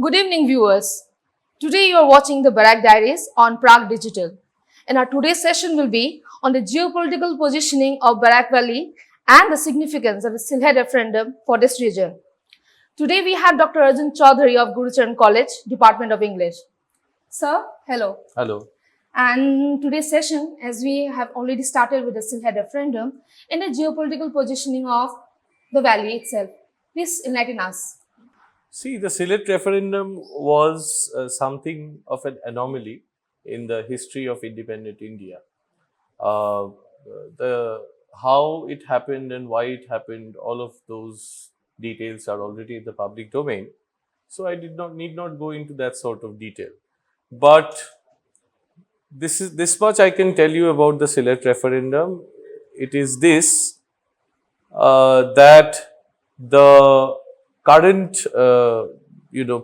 Good evening, viewers. Today you are watching the Barak Diaries on Prag Digital. And our today's session will be on the geopolitical positioning of Barak Valley and the significance of the Sylhet Referendum for this region. Today we have Dr. Arjun Chaudhary of Gurucharan College, Department of English. Sir, hello. Hello. And today's session, as we have already started with the Sylhet Referendum and the geopolitical positioning of the valley itself. Please enlighten us. See, the Sylhet referendum was something of an anomaly in the history of independent India. Uh, the how it happened and why it happened, all of those details are already in the public domain. So I need not go into that sort of detail. But this much I can tell you about the Sylhet referendum. It is this that the current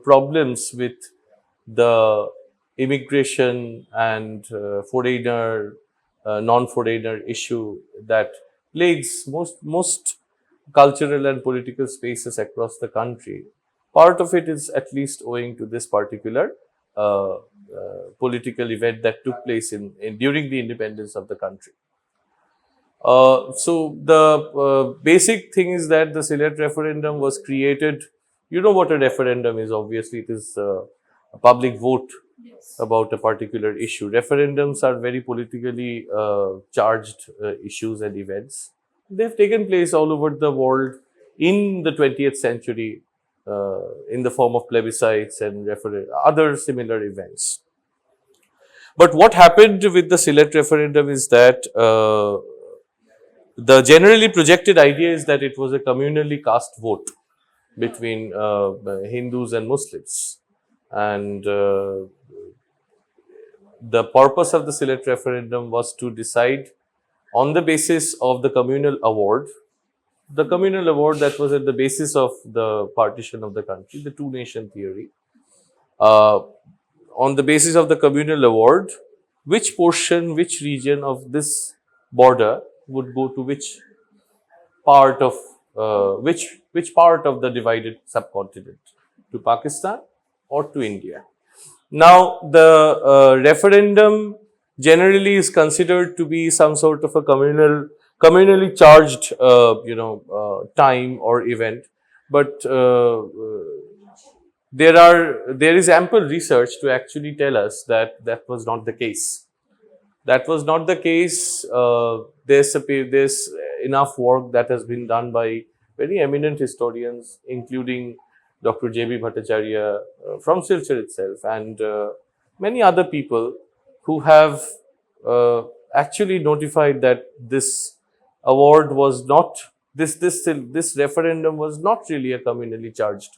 problems with the immigration and foreigner non-foreigner issue that plagues most cultural and political spaces across the country. Part of it is at least owing to this particular political event that took place in during the independence of the country. So the basic thing is that the Sylhet referendum was created. You know what a referendum is, obviously. It is a public vote about a particular issue. Referendums are very politically charged issues and events. They've taken place all over the world in the 20th century in the form of plebiscites and other similar events. But what happened with the Sylhet referendum is that the generally projected idea is that it was a communally cast vote between Hindus and Muslims. And the purpose of the Sylhet referendum was to decide on the basis of the communal award that was at the basis of the partition of the country, the two-nation theory. On the basis of the communal award, which portion, which region of this border would go to which part of which part of the divided subcontinent, to Pakistan or to India. Now, the referendum generally is considered to be some sort of a communally charged time or event, but there is ample research to actually tell us that that was not the case. That was not the case. There's enough work that has been done by very eminent historians, including Dr. J.B. Bhattacharya from Sylhet itself, and many other people who have actually notified that this award was not this referendum was not really a communally charged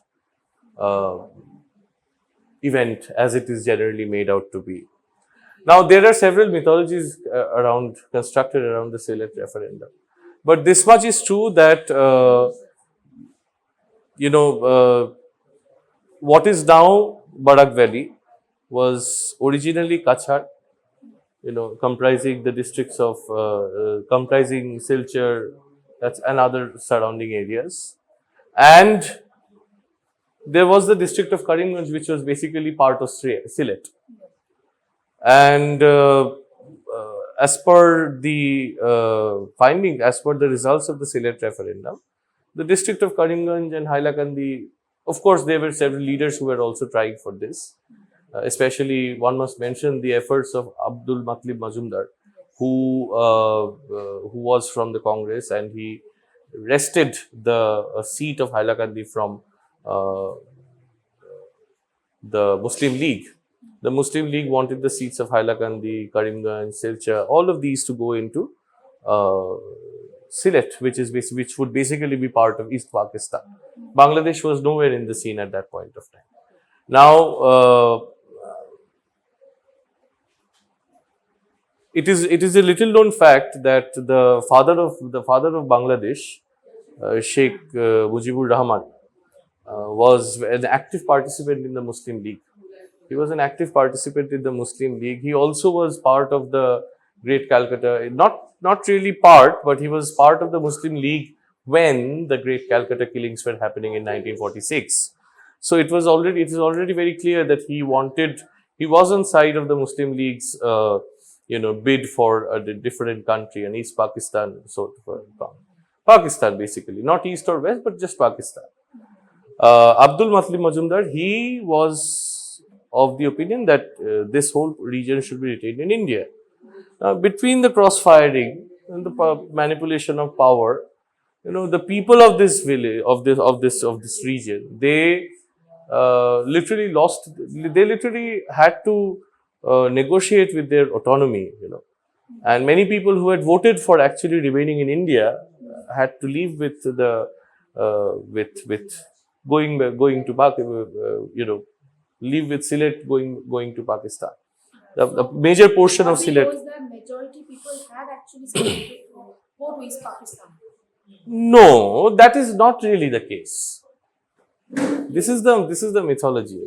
event as it is generally made out to be. Now, there are several mythologies constructed around the Sylhet referendum. But this much is true that, what is now Barak Valley was originally Kachar, comprising the districts of, comprising Silchar, and other surrounding areas. And there was the district of Karimganj, which was basically part of Sylhet. And as per the as per the results of the Sylhet referendum, the district of Karimganj and Hailakandi, of course, there were several leaders who were also trying for this. Especially, one must mention the efforts of Abdul Matlib Majumdar, who was from the Congress, and he wrested the seat of Hailakandi from the Muslim League. The Muslim League wanted the seats of Hailakandi, Karimganj, Silchar, all of these to go into Sylhet, which would basically be part of East Pakistan. Bangladesh was nowhere in the scene at that point of time. Now, it is a little known fact that the father of Bangladesh, Sheikh Mujibur Rahman, was an active participant in the Muslim League. He was an active participant in the Muslim League. He also was part of the Great Calcutta, not really part, but he was part of the Muslim League when the Great Calcutta killings were happening in 1946. So it is already very clear that he was on side of the Muslim League's, bid for a different country, an East Pakistan sort of Pakistan, basically, not East or West, but just Pakistan. Abdul Matlib Majumdar, he was of the opinion that this whole region should be retained in India. Between the cross-firing and the manipulation of power, the people of this village, of this region, they literally had to negotiate with their autonomy, and many people who had voted for actually remaining in India had to leave with the with going to leave with Sylhet going to Pakistan. The major portion of Sylhet. Because the majority people had actually started to go to East Pakistan. No, that is not really the case. This is the mythology.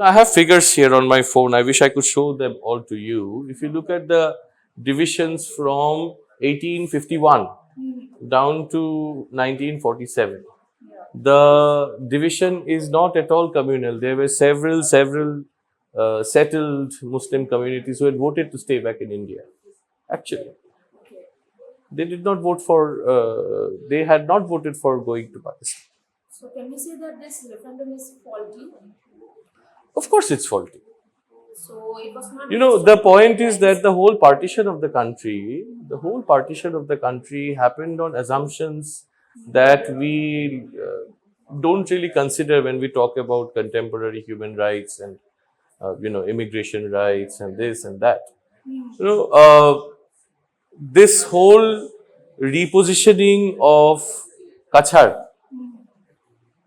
I have figures here on my phone. I wish I could show them all to you. If you look at the divisions from 1851 down to 1947, the division is not at all communal. There were several settled Muslim communities who had voted to stay back in India. Actually, they did not vote for. They had not voted for going to Pakistan. So can we say that this referendum is faulty? Of course, it's faulty. So it was not. The point is that the whole partition of the country happened on assumptions that we don't really consider when we talk about contemporary human rights and immigration rights and this and that. This whole repositioning of Kachar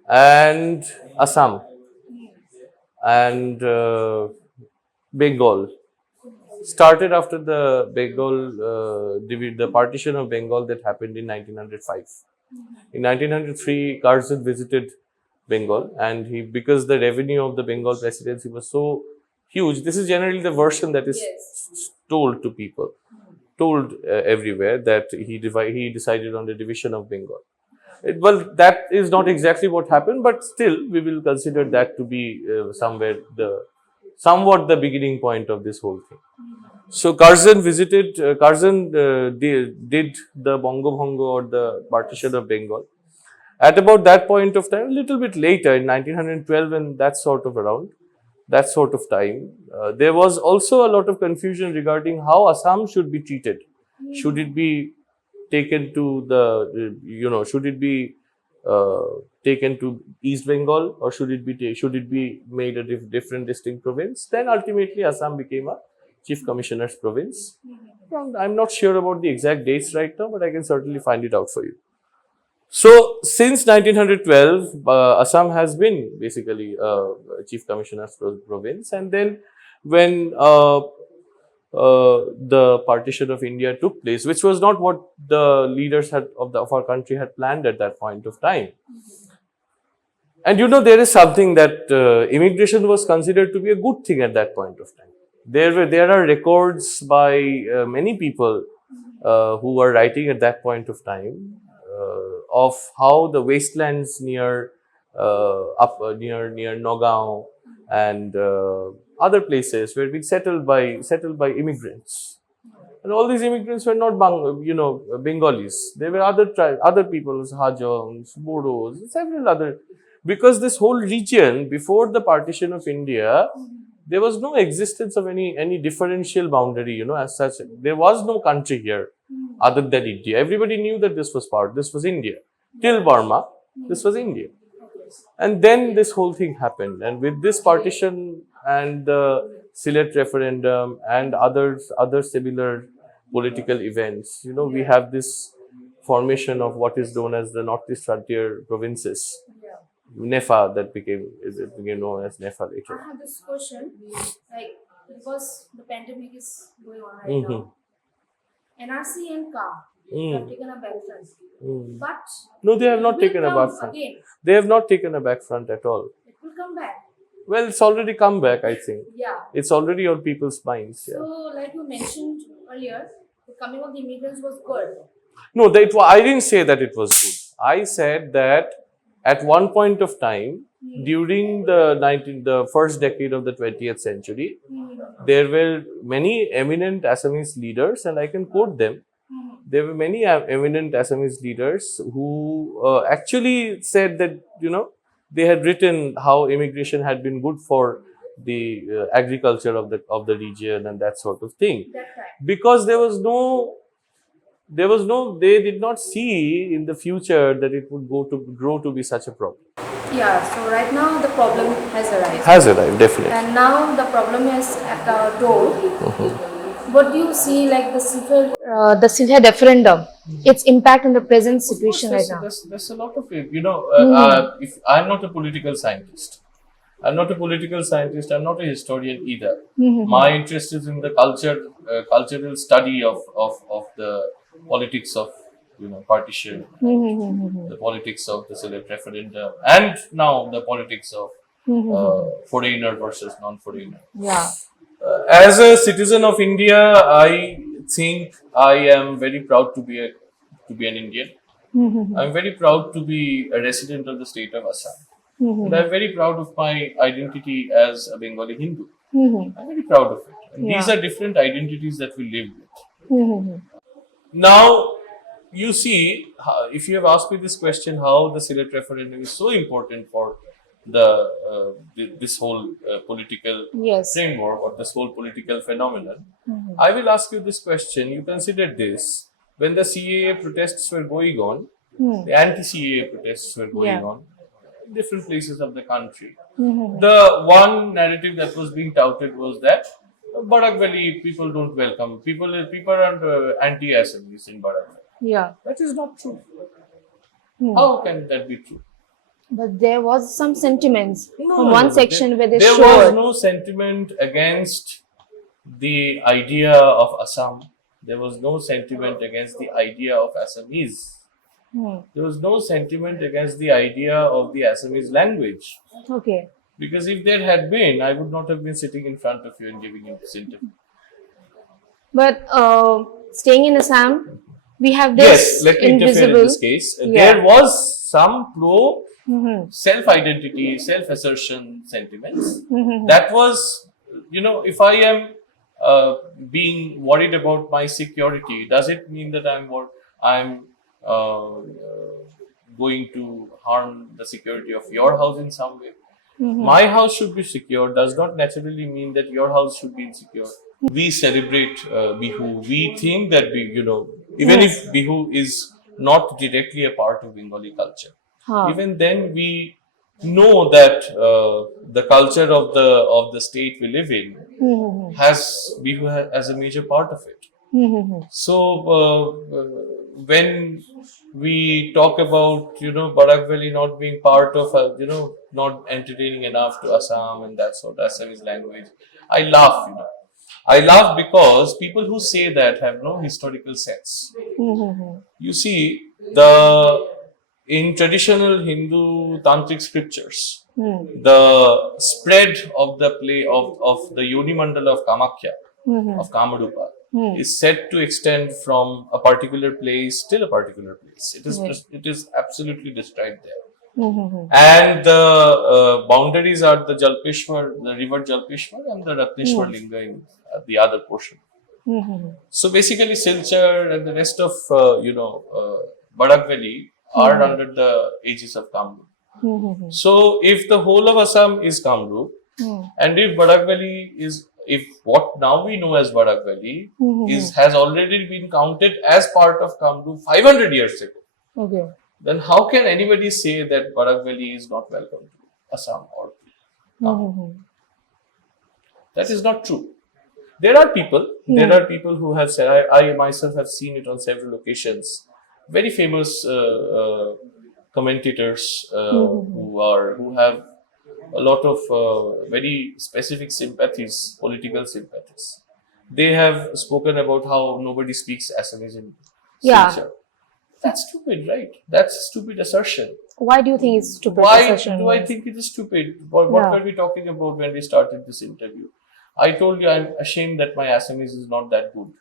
and Assam and Bengal started after the the partition of Bengal that happened in 1905. In 1903, Curzon visited Bengal, and because the revenue of the Bengal presidency was so huge, this is generally the version that is told to people, told everywhere, that he decided on the division of Bengal. Well, that is not exactly what happened, but still we will consider that to be somewhat the beginning point of this whole thing. So Curzon did the Bongo Bongo, or the partition of Bengal. At about that point of time, a little bit later, in 1912, and that sort of time, there was also a lot of confusion regarding how Assam should be treated. Should it be taken to taken to East Bengal, or should it be made a different distinct province? Then ultimately Assam became a Chief Commissioner's province. I'm not sure about the exact dates right now, but I can certainly find it out for you. So since 1912, Assam has been basically a Chief Commissioner's province, and then when the partition of India took place, which was not what the leaders of our country had planned at that point of time. And there is something that immigration was considered to be a good thing at that point of time. There are records by many people who were writing at that point of time of how the wastelands near Nagaon and other places were being settled by immigrants, and all these immigrants were not Bengalis. There were other peoples, Hajongs, Bodos, several other. Because this whole region, before the partition of India, there was no existence of any differential boundary, as such. There was no country here other than India. Everybody knew that this was India. Till Burma, this was India. And then this whole thing happened. And with this partition and the Sylhet Referendum and other similar political events, we have this formation of what is known as the Northeast Frontier Provinces. NEFA, that became known as NEFA later. I have this question, because the pandemic is going on right now, NRC and CA have taken a back front, but no, they have not taken a back front. Again. They have not taken a back front at all. It will come back. Well, it's already come back, I think. Yeah. It's already on people's minds. Yeah. So, like you mentioned earlier, the coming of the immigrants was good. No, I didn't say that it was good. I said that at one point of time, during the first decade of the 20th century, there were many eminent Assamese leaders, and I can quote them. There were many eminent Assamese leaders who actually said that, they had written how immigration had been good for the agriculture of the region and that sort of thing, because they did not see in the future that it would grow to be such a problem. Yeah, so right now the problem has arisen. Has arrived, definitely. And now the problem is at our door. What do you see like the Sylhet referendum, its impact on the present situation right now? There's a lot of it. If I'm not a political scientist, I'm not a historian either. My interest is in the cultural study of the politics of partition, the politics of the Sylhet referendum, and now the politics of foreigner versus non-foreigner. Yeah. As a citizen of India, I think I am very proud to be an Indian. I'm very proud to be a resident of the state of Assam. And I'm very proud of my identity as a Bengali Hindu. I'm very proud of it. And these are different identities that we live with. Now, you see, if you have asked me this question, how the Sylhet referendum is so important for this whole political framework or this whole political phenomenon, I will ask you this question. You consider this: when the CAA protests were going on, the anti-CAA protests were going on in different places of the country. The one narrative that was being touted was that Barak Valley people don't welcome people are anti-Assamese in Barak Valley. Yeah. That is not true. How can that be true? But there was some sentiments from one section where they there showed. was no sentiment against the idea of Assam. There was no sentiment against the idea of Assamese. There was no sentiment against the idea of the Assamese language. Okay. Because if there had been, I would not have been sitting in front of you and giving you this interview. But staying in Assam, we have this Yes, let me interfere in this case. There was some pro self-identity, self-assertion sentiments. That was, if I am being worried about my security, does it mean that I'm going to harm the security of your house in some way? My house should be secure does not naturally mean that your house should be insecure. We celebrate Bihu. We think that even if Bihu is not directly a part of Bengali culture, even then we know that the culture of the state we live in has Bihu as a major part of it. So when we talk about Barak Valley not being part of not entertaining enough to Assam and that sort of Assamese language, I laugh. I laugh because people who say that have no historical sense. You see, in traditional Hindu tantric scriptures, the spread of the Yoni Mandala of Kamakhya, of Kamarupa, is said to extend from a particular place till a particular place. It is absolutely described there. And the boundaries are the Jalpeshwar, the river Jalpeshwar, and the Ratneshwar Linga in the other portion. So basically, Silchar and the rest of Barak Valley are under the aegis of Kamrup. So if the whole of Assam is Kamrup, and if Barak Valley if what now we know as Barak Valley has already been counted as part of Kamrup 500 years ago, then how can anybody say that Barak Valley is not welcome to Assam or Kamrup? That is not true. There are people who have said, I myself have seen it on several occasions, very famous commentators who have a lot of very specific sympathies, political sympathies. They have spoken about how nobody speaks Assamese in Silchar. That's stupid, right? That's a stupid assertion. Why do you think it's stupid? Why do I think it is stupid? What were we talking about when we started this interview? I told you I'm ashamed that my Assamese is not that good.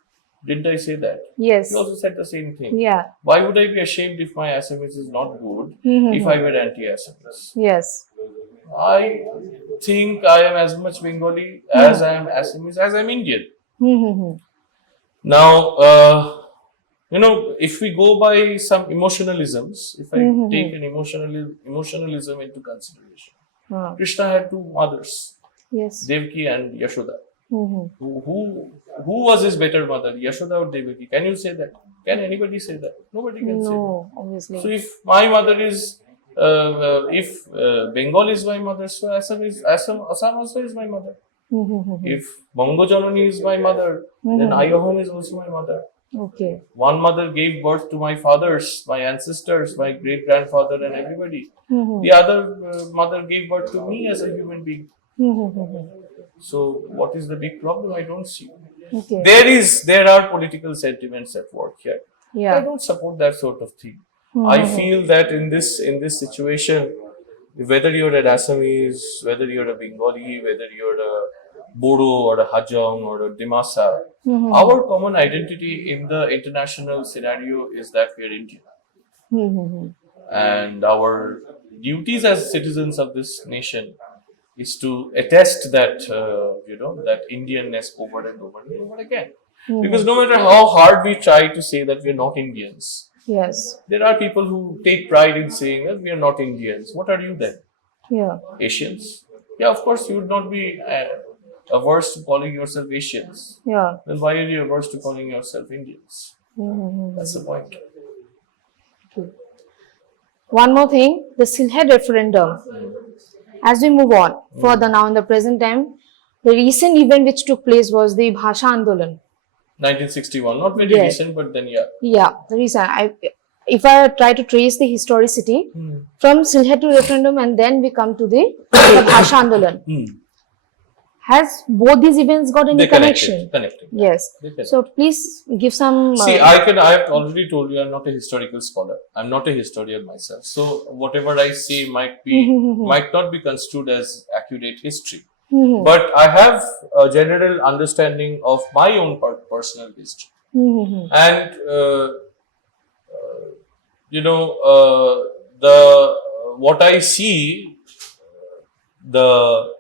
Didn't I say that? Yes. You also said the same thing. Yeah. Why would I be ashamed if my Assamese is not good if I were anti-Assamese? Yes. I think I am as much Bengali as I am Assamese, as I am Indian. Now, if we go by some emotionalisms, if I take an emotionalism into consideration, Krishna had two mothers, Yes. Devaki and Yashoda. Who was his better mother, Yashoda or Devaki? Can you say that? Can anybody say that? Nobody can say that. No, obviously. So if my mother is, if Bengal is my mother, so Assam also is my mother. If Bongo Janani is my mother, then Ayohan is also my mother. Okay. One mother gave birth to my fathers, my ancestors, my great grandfather, and everybody. The other mother gave birth to me as a human being. So, what is the big problem? I don't see. Okay. There are political sentiments at work here. I Yeah. don't support that sort of thing. I feel that in this situation, whether you're an Assamese, whether you're a Bengali, whether you're a Bodo or a Hajong or a Dimasa, our common identity in the international scenario is that we are Indian. And our duties as citizens of this nation is to attest that, that Indianness over and over and over again. Because no matter how hard we try to say that we are not Indians, Yes. there are people who take pride in saying that we are not Indians. What are you then? Yeah. Asians? Yeah, of course, you would not be averse to calling yourself Asians. Yeah. Then why are you averse to calling yourself Indians? That's the point. One more thing, the Sylhet Referendum. As we move on further now in the present time, the recent event which took place was the Bhasha Andolan. 1961, not very Yes. recent, but then yeah. Yeah, the reason if I try to trace the historicity from Sylhet to referendum and then we come to the Bhasha Andolan. Has both these events got any They connection? connected. Yes. They connect. So please give some. See, I have already told you I'm not a historical scholar. I'm not a historian myself. So whatever I say might not be construed as accurate history. But I have a general understanding of my own personal history. And what I see, the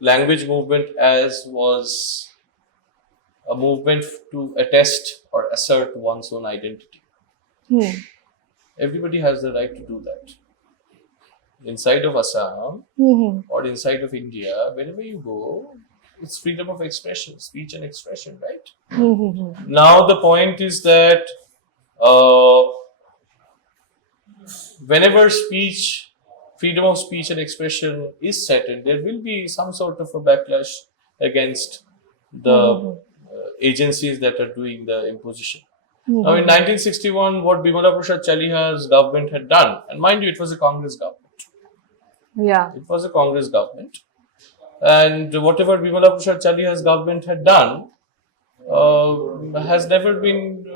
language movement as was a movement to attest or assert one's own identity. Everybody has the right to do that. Inside of Assam or inside of India, wherever you go, it's freedom of expression, speech and expression, right? Now the point is that whenever freedom of speech and expression is threatened, there will be some sort of a backlash against the agencies that are doing the imposition. Now, in 1961, what Bimala Prasad Chaliha's government had done, and mind you, it was a Congress government. Yeah. It was a Congress government. And whatever Bimala Prasad Chaliha's government had done has never been,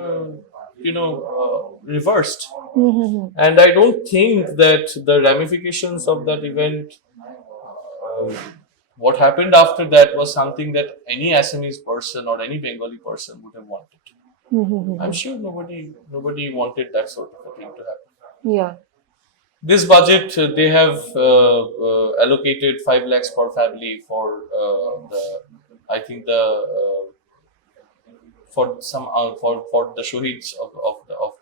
reversed. And I don't think that the ramifications of that event, what happened after that was something that any Assamese person or any Bengali person would have wanted. I'm sure nobody wanted that sort of a thing to happen. Yeah. This budget, they have allocated 5 lakhs per family for for the Shaheeds of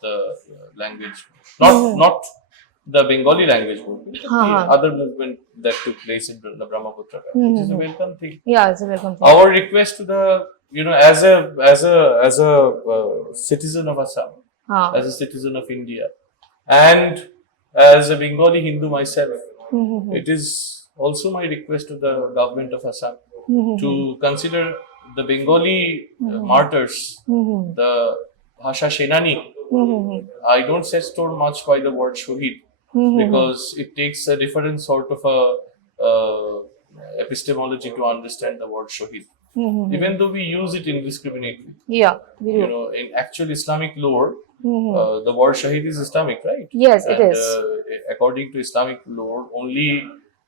the language, not the Bengali language movement, but the other movement that took place in the Brahmaputra, which is a welcome thing. Yeah, it's a welcome thing. Our request to the as a citizen of Assam, as a citizen of India, and as a Bengali Hindu myself, it is also my request to the government of Assam to consider the Bengali martyrs, the Bhasha Shenani. I don't set store much by the word Shaheed because it takes a different sort of a epistemology to understand the word Shaheed. Even though we use it indiscriminately. Yeah, we do. In actual Islamic lore, the word Shaheed is Islamic, right? Yes, it is. According to Islamic lore,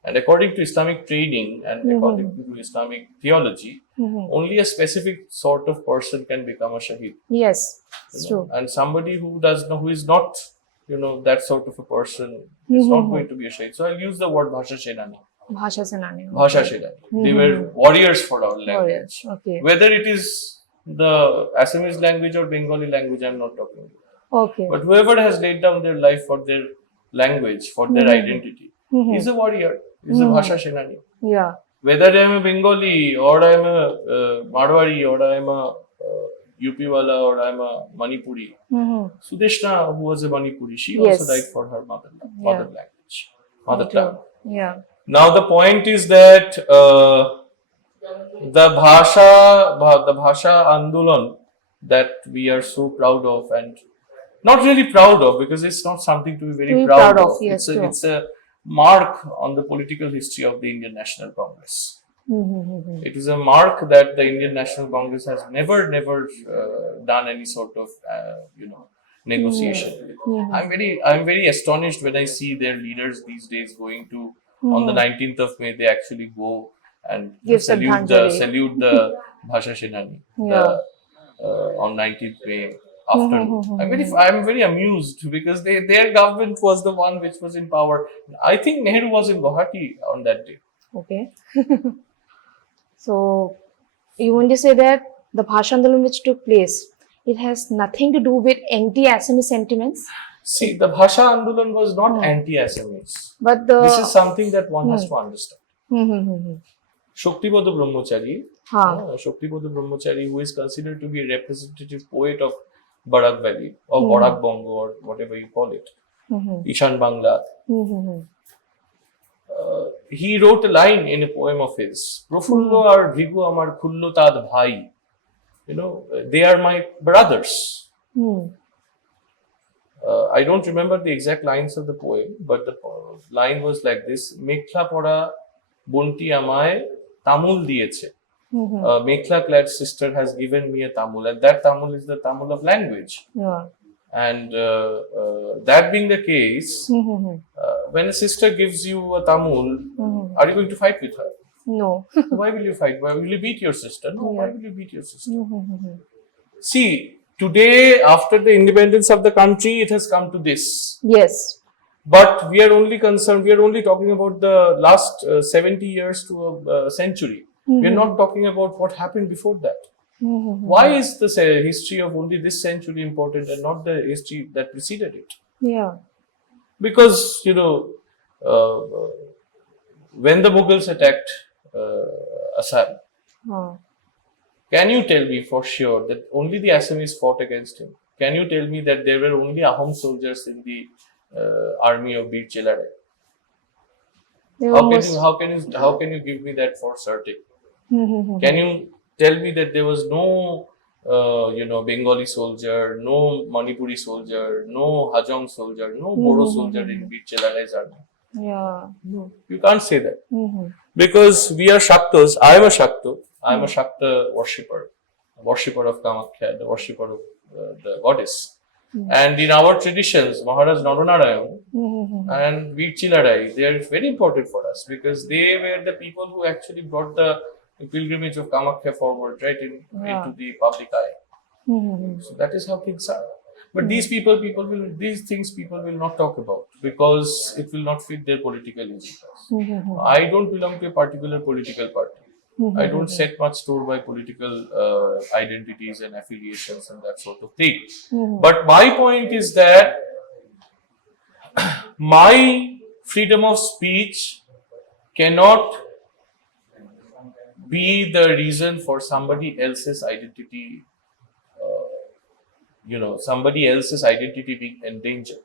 and according to Islamic training and according to Islamic theology, only a specific sort of person can become a Shaheed. Yes, it's true. And somebody who is not that sort of a person is not going to be a Shaheed. So I'll use the word Bhasha Senani. Bhasha Senani. Bhasha Senani. They were warriors for our language. Okay. Whether it is the Assamese language or Bengali language, I'm not talking about. Okay. But whoever has laid down their life for their language, for their identity, is a warrior, is a Bhasha Senani. Yeah. Whether I'm a Bengali or I'm a Marwari or I'm a UP wala or I'm a Manipuri. Sudeshna, who was a Manipuri, she also died for her mother language, mother tongue. Yeah. Now the point is that the Bhasha Andolan that we are so proud of, and not really proud of because it's not something to be very proud of. Yes, it's a mark on the political history of the Indian National Congress. It is a mark that the Indian National Congress has never done any sort of negotiation. I'm very astonished when I see their leaders these days going to on the 19th of May. They actually go and salute the Bhasha Senani on 19th May afternoon. I'm very amused because their government was the one which was in power. I think Nehru was in Guwahati on that day. Okay. So, you want to say that the Bhasha Andolan which took place, it has nothing to do with anti-Assamese sentiments? See, the Bhasha Andolan was not anti-Assamese. But this is something that one has to understand. Shaktiboda Brahmachari, who is considered to be a representative poet of Barak Valley, or Barak Bongo, or whatever you call it, Ishan Bangla. He wrote a line in a poem of his, Profullo ar Bhigu amar khullo tad bhai. They are my brothers. I don't remember the exact lines of the poem, but the line was like this: Mekhla pora bunti amaye tamul diyeche. Mekhla clad sister has given me a tamul, and that tamul is the tamul of language. And that being the case, when a sister gives you a tamul, are you going to fight with her? No. Why will you fight? Why will you beat your sister? No, why will you beat your sister? See, today, after the independence of the country, it has come to this. Yes. But we are only talking about the last 70 years to a century. We are not talking about what happened before that. Why is the history of only this century important and not the history that preceded it? Yeah. Because, when the Mughals attacked Assam, can you tell me for sure that only the Assamese fought against him? Can you tell me that there were only Ahom soldiers in the army of Bir Chelarai? How can you give me that for certain? Can you tell me that there was no Bengali soldier, no Manipuri soldier, no Hajong soldier, no Bodo soldier in Bir Chelarai's army? Yeah. No, you can't say that. Because we are Shaktas. I am a Shakta. I am a Shakta worshipper of Kamakhya, the worshipper of the goddess. And in our traditions, Maharaj Naranarayan and Veer Chilarai, they are very important for us because they were the people who actually brought the pilgrimage of Kamakhya forward, right, into the public eye. So that is how things are. But these things people will not talk about because it will not fit their political agendas. I don't belong to a particular political party. I don't set much store by political identities and affiliations and that sort of thing. But my point is that my freedom of speech cannot be the reason for somebody else's identity, somebody else's identity being endangered.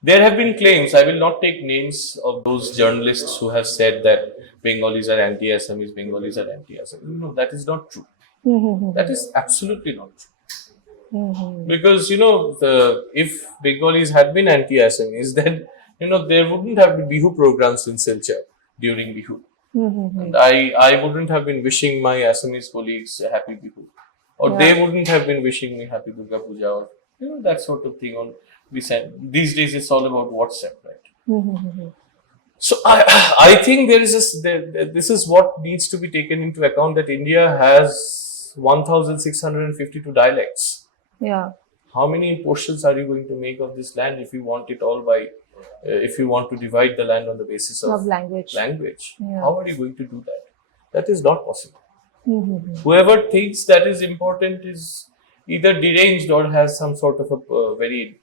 There have been claims, I will not take names of those journalists who have said that Bengalis are anti-Assamese, Bengalis are anti-Assamese. No, that is not true. That is absolutely not true. Because, if Bengalis had been anti-Assamese, then, there wouldn't have been Bihu programs in Sylhet during Bihu. And I wouldn't have been wishing my Assamese colleagues a happy Bihu. Or they wouldn't have been wishing me happy Durga Puja or, that sort of thing. These days it's all about WhatsApp, right? So I think this is what needs to be taken into account, that India has 1,652 dialects. Yeah. how many portions are you going to make of this land if you want it all by, if you want to divide the land on the basis of language. Yeah. How are you going to do that? That is not possible. Mm-hmm. Whoever thinks that is important is either deranged or has some sort of a very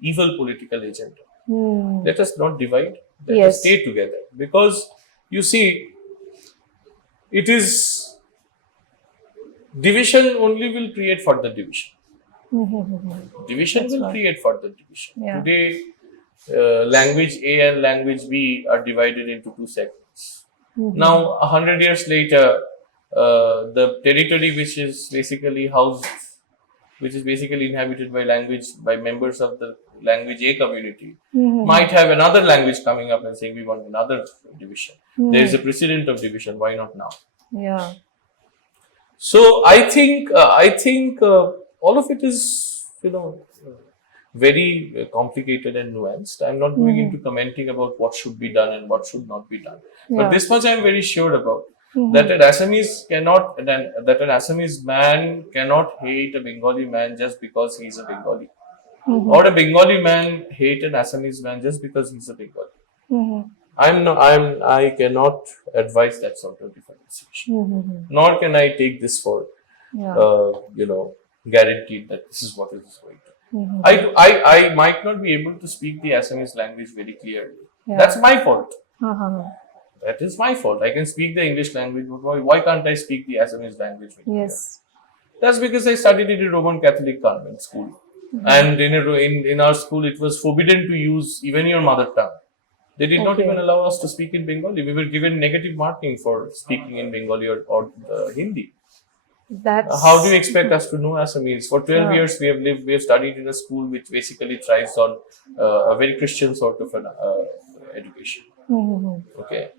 evil political agenda. Let us not divide. Let Yes. us stay together. Because you see, it is division only will create further division. Division That's will right. create further division. Yeah. Today, language A and language B are divided into two segments. Now, 100 years later, the territory which is basically housed, which is basically inhabited by members of the language A community, might have another language coming up and saying we want another division. There is a precedent of division. Why not now? Yeah. So I think all of it is, very complicated and nuanced. I'm not going into commenting about what should be done and what should not be done. Yeah. But this much I'm very sure about, that an Assamese man cannot hate a Bengali man just because he's a Bengali, or a Bengali man hate an Assamese man just because he's a Bengali. I cannot advise that sort of differentiation. Nor can I take this for, guaranteed that this is what it is going to. I might not be able to speak the Assamese language very clearly. Yeah. That's my fault. That is my fault. I can speak the English language, but why can't I speak the Assamese language very clearly? Yes. That's because I studied in a Roman Catholic convent school. And in our school, it was forbidden to use even your mother tongue. They did not even allow us to speak in Bengali. We were given negative marking for speaking in Bengali or Hindi. How do you expect us to know Assamese? For 12 years, we have studied in a school which basically thrives on a very Christian sort of an education. Okay.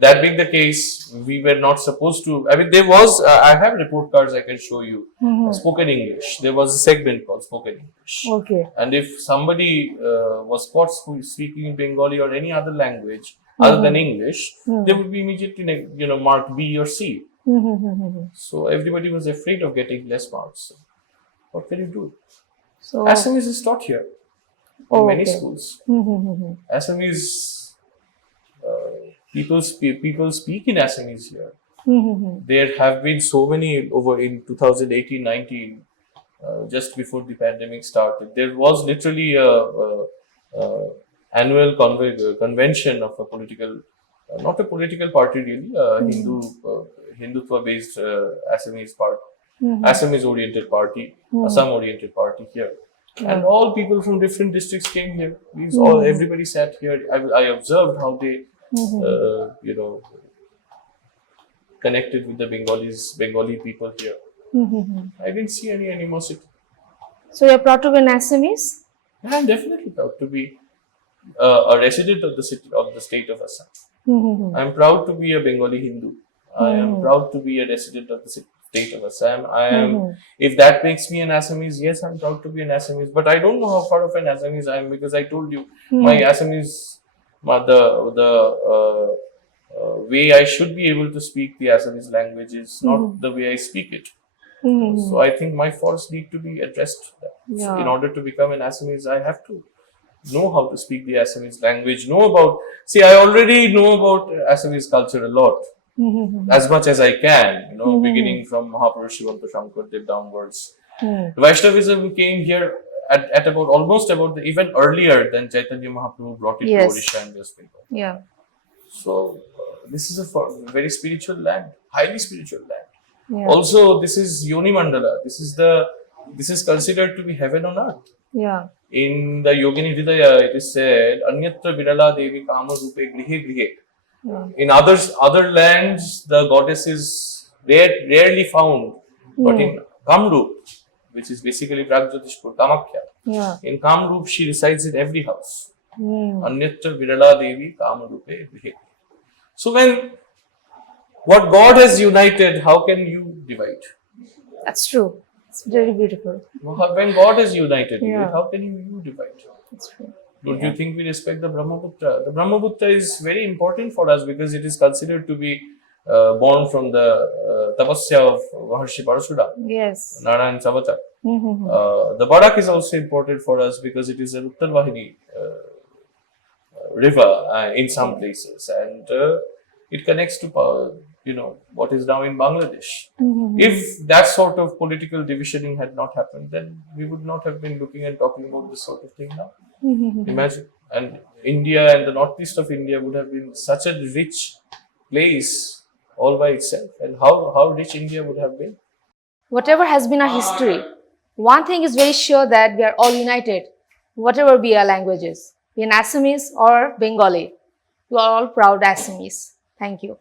That being the case, we were not supposed to. I mean, there was. I have report cards I can show you. Spoken English. There was a segment called Spoken English. Okay. And if somebody was caught speaking in Bengali or any other language other than English, they would be immediately, marked B or C. So everybody was afraid of getting less marks. So what can you do? So Assamese is taught here in many schools. Assamese people speak in Assamese here. There have been so many over in 2018-19, just before the pandemic started. There was literally a annual convention of a political, not a political party really, Hindutva-based Assamese party, Assamese-oriented party, Assam-oriented party here. And all people from different districts came here. Everybody sat here. I observed how they, connected with the Bengali people here. I didn't see any animosity. So you're proud to be an Assamese? I'm definitely proud to be a resident of the state of Assam. I'm proud to be a Bengali Hindu. I am proud to be a resident of the state of Assam. I am. If that makes me an Assamese, yes, I'm proud to be an Assamese. But I don't know how far of an Assamese I am, because I told you my Assamese, the way I should be able to speak the Assamese language is not the way I speak it. So I think my faults need to be addressed. So in order to become an Assamese, I have to know how to speak the Assamese language. I already know about Assamese culture a lot. As much as I can, beginning from Mahapurush Shivanta Shankardev downwards. Vaishnavism came here at almost about even earlier than Chaitanya Mahaprabhu brought it to Odisha and West Bengal. Yeah. So this is a very spiritual land, highly spiritual land. Yeah. Also, this is Yoni Mandala. This is considered to be heaven on earth. Yeah. In the Yogini Hridaya, it is said, Anyatra Virala Devi Kama Rupe Grihe Grihe. In other lands, the goddess is rarely found, but in Kamrup, which is basically Pragjotishpur, Kamakhya, in Kamrup she resides in every house. Anyatra Virala Devi Kamarupe Grihe. So what God has united, how can you divide? That's true. It's very beautiful. When God has united it, how can you divide? That's true. Don't you think we respect the Brahmaputra? The Brahmaputra is very important for us because it is considered to be born from the tapasya of Maharshi Parashurama, Yes. Narayan Savata. The Barak is also important for us because it is an Uttar Vahini river in some places, and it connects to what is now in Bangladesh. If that sort of political divisioning had not happened, then we would not have been looking and talking about this sort of thing now. Imagine, and India and the northeast of India would have been such a rich place all by itself, and how rich India would have been. Whatever has been our history, one thing is very sure, that we are all united, whatever be our languages, be an Assamese or Bengali. We are all proud Assamese. Thank you.